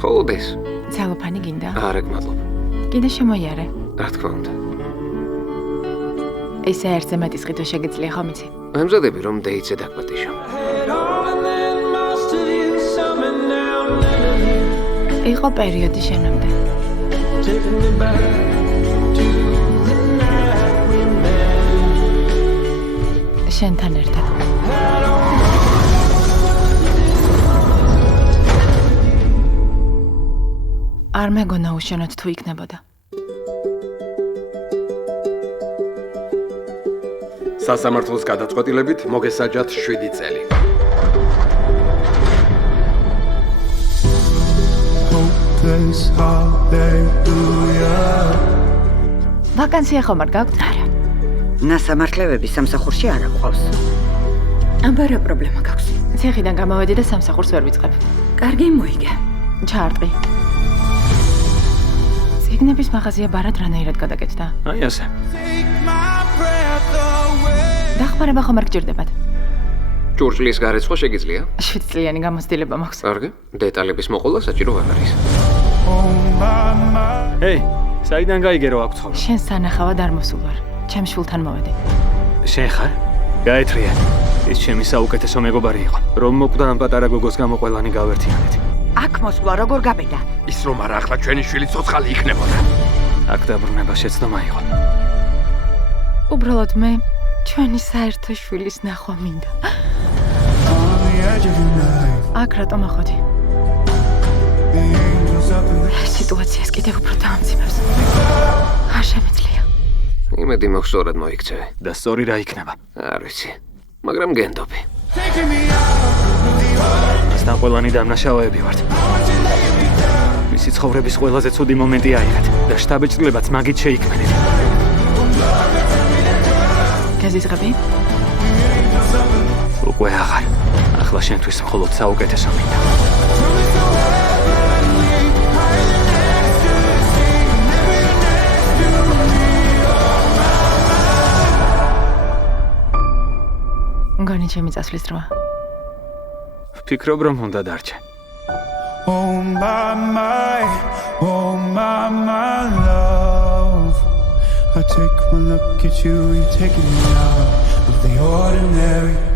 ხოდეს. ცელოფანი გინდა? არა, გმადლობ. კიდე შემოიარე. რა თქმა უნდა. ესე ერთზე მეტი სყიდვა შეგიძლია ხომ იცი? ამზადები რომ დეიცე დაგპატიშო. იყო პერიოდი შენამდე. შენთან ერთად. არ მეგონა უშენოდ თუ იქნებოდა. სასამართლოს გადაწყვეტილებით მოგესაჯათ 7 წელი. ვაკანსია ხომ არ გაქვთ? არა. ნასამართლებლები სამსახურში არ აყვავს. აბა რა პრობლემა გაქვს? ციხიდან გამოვედი და სამსახურს ვერ ვიწყებ. კარგი მოიგე. ჩაარტყი. ციგნების მაღაზია ბარად რანაირად გადაკეთდა? აი ასე. დახმარება ხომ არ გჭირდებათ? ჭურჭლის გარეცხვა შეგიძლია? 7 წლიანი გამოცდილება მაქვს. კარგი. დეტალების მოყოლა საჭირო არ არის. ჰეი, საიდან გაიგერო აქ ცხოვრობ? შენ სანახავად არ მოსულ ვარ. ჩემ შვილთან მოვედი. შენ ხარ? გაეთრია. ის ჩემი საუკეთესო მეგობარი იყო. რომ მოკვდა ამ პატარა გოგოს გამო ყველანი გავერთიანეთ. აქ მოსვლა როგორ გაბედა? ის რომ არა ახლა ჩვენი შვილი ცოცხალი იქნებოდა. აქ დაბრუნება შეცდომა იყო. უბრალოდ მე ჩვენი საერთო შვილის ნახვა მინდა. აქ რატომ ახოთი? სიტუაციას კიდევ უფრო დაამძიმებს. არ შემიძლია. იმედი მაქვს სწორად მოიქცევი. და სწორი რა იქნება? არ ვიცი. მაგრამ გენდობი. ასთან ყველანი დამნაშავეები ვართ. მისი ცხოვრების ყველაზე ცუდი მომენტი აიღეთ და შტაბეჭდილებაც მაგით შეიქმნეთ. გაზიზღები? უკვე აღარ. ახლა შენთვის მხოლოდ საუკეთესო მინდა. მგონი ჩემი წასვლის დროა. ვფიქრობ რომ უნდა დარჩე. Oh my love. I take one look at you, you're taking me out of the ordinary.